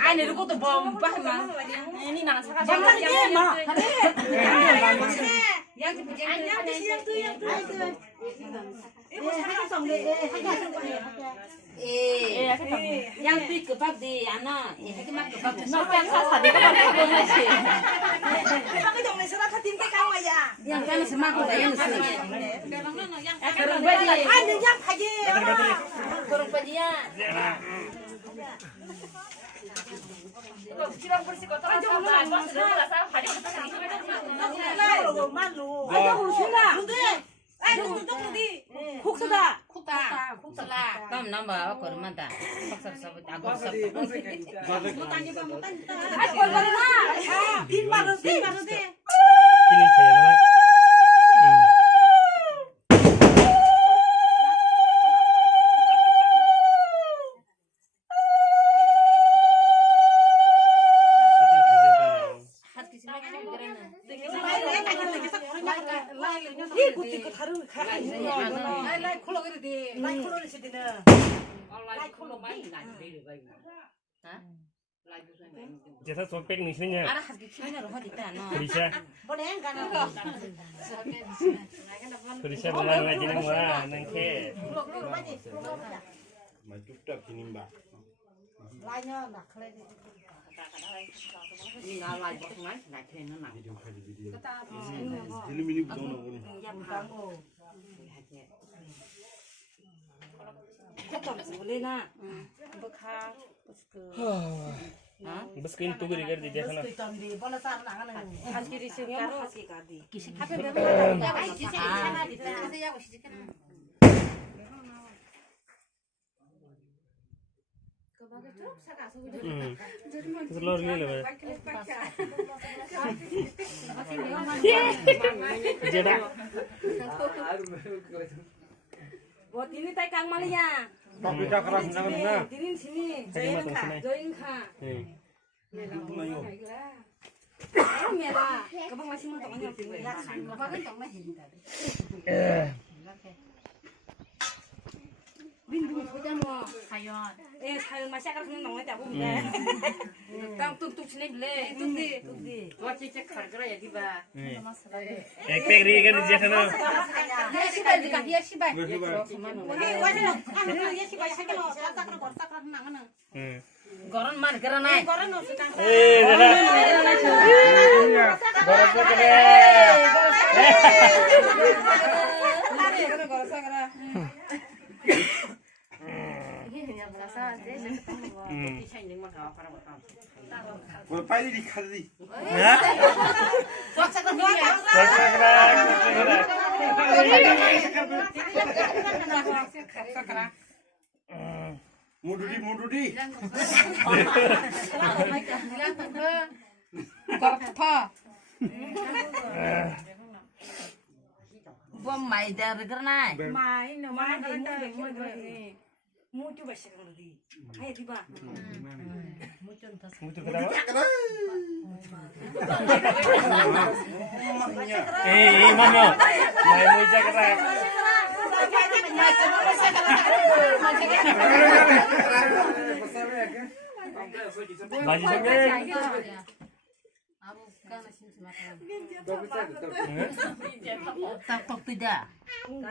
Ai này nó có bom bắt mà. Ini nang saka. Yang pi kebab di ana, cái mắt kebab nó kan sa di kebab ko na si. Cái dòng này sao nó tin cái cao vậy à? Yang kan sama ko da yang si. Kurang Anh badi. đừng nhắc phải gì. Kurang badi ya. Kirang bersih kotor apa? Bos sudah saya hari Anh đâu xuống nào? Anh đâu đâu đi. Khúc sao ta? Khukta. Kam namba ko manta. Paksar sab aku sab. Anh còn vào đó. Tin vào đi. Kini kaya na. 이 그때 그 다른 가. 라이 콜로 그러디. 라이 콜로를 시디는. 라이 콜로 많이 나지. Jasa sopek ni sini. Ara has gimana roh di tanah. Kurisha. 보내 가는 거. Kurisha bulan ngaji ni murah nangke. Majutak kini mbak. 라이냐 나 그래. Ni ngalai bos ngai, ngai kena nang. Video kali video. Ini mini bukan orang. boleh나. 뭐가 Beskin tu giri giri dia sana. 있던데 번호 싸움 나가는 한끼리 쓰면 하지 가디. Telur ni lah. Jeda. 뭐 디니 딸 깡말이야. Tapi dah keras mana? 디니 sini. 조인카. 메라. 그거 마시면 동안이 없는 거야. 그거는 정말 힘들다. 민둥 보자 뭐 사연. 예, 사연 맛이 아까 그냥 나왔다 보면. 깡 뚝뚝 치네래. 뚝뚝. Wah cicak harga ya tiba. Ek pek giri giri dia sana. Dia sibai dikah dia sibai. 여기 와서 아무나 예시 봐 시켜. 싹싹으로 걸싹하고 나가는. Goron man kerana. 거는 없어 깡. Jeda. Barat tu kene. 그래 걸싹하라. Kisah ini mah kau para makan. Berapa ini kali? Sok sak dia. Mududi. Bom mai dah kerana. 마이 너 마이 무주 바시는 거지. 아이 디바. Mutu ketawa. Mana? Mai muja kerak. Baju sampai. Tak tidak. Tok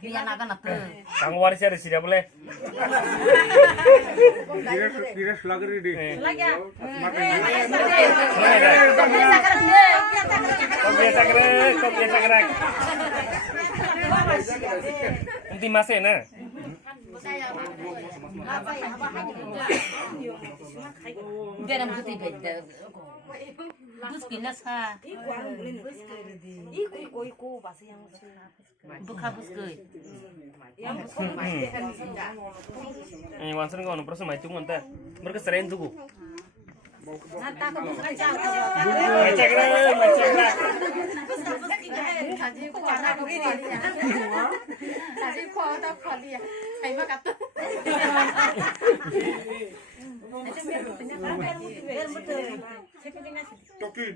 dia nak nak tu. Kang waris ada sih boleh. Tidak selagi di. 라기야. Kau biasa gerak. Nanti masih na. Dia nak mesti beda. Bus kilas ha. 이고 봐서 양수. Buka bus ke. Ini wansan kau nomor semai tu mantap. Mereka sering tu. 나딱 무슨 자. Macam gerak. Toki.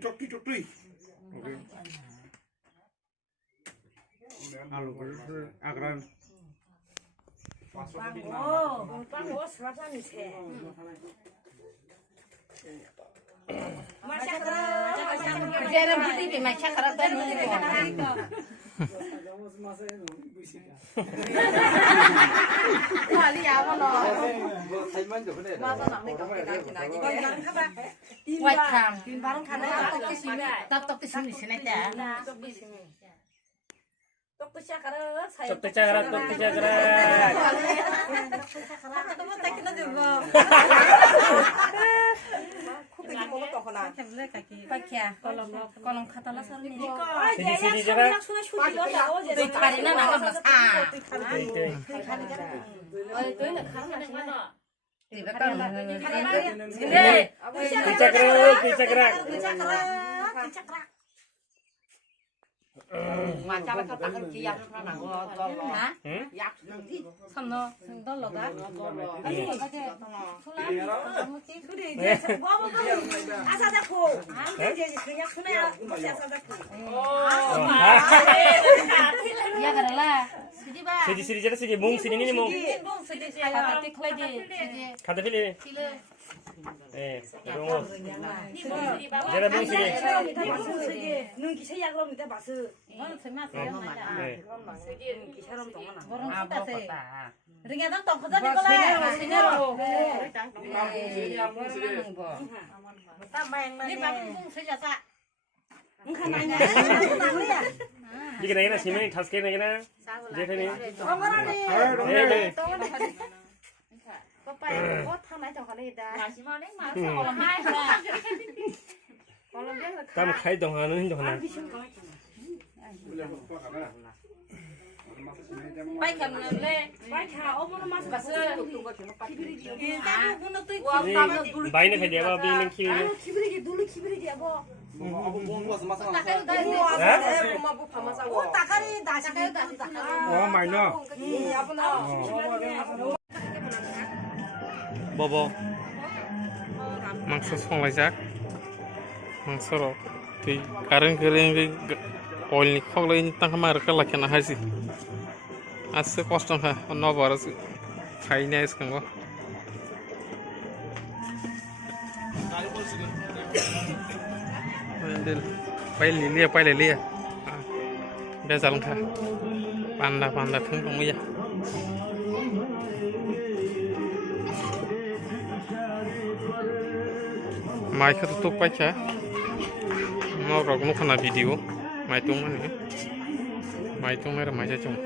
Kalau agran 빵고 스라산이 새. Jaran putih be macam keratan ni. Kali awal lo. White ham. Tok di sini dah. 떡도 시작하라. Tok cakra. Kolom kata lah sar ni. Sini jaga. Karina nangam lah. Cakra. Macam apa takkan kiyak mana gua ha? Yak samno dolo da. 아사다코. 이제 그냥 손에 아사다코. Ya karala. Sidi ba. Sini jaga sini mung sini ni mung. Mung sidi saya tik lagi. Kada pilih. Sila. Tunggu. Jaga mung sini. 눈기 새야 그럼 이따 마스. Mana semas ya mana. 눈기 새럼 동안. Borong kita sih. Ringnya dong tong kerja di kolam. Ini bangun saja sa. 응가 나냐? Jika nak sini khas ke nak na. Jadi ni. Kamu khai dong hanu ni dong hanu. Baik kan le. 와이카 어머나 마스 가스. Bayi ni khai dia apa? Bayi ni kiri. 키브리기 눌러 키브리기 여보. 따가리 다시 많이 넣어. Bobo mangsa songlajak mangsaro tui kering oil ni khoglai ni tang mar ka lakhana hasi asse kostom ha no baras khaina iskango Mandel pai lilia dia jalan kha panda thung dong ya mai ka tutup pacha mau rok nu khana video mai tung mani mai tung mera mai chung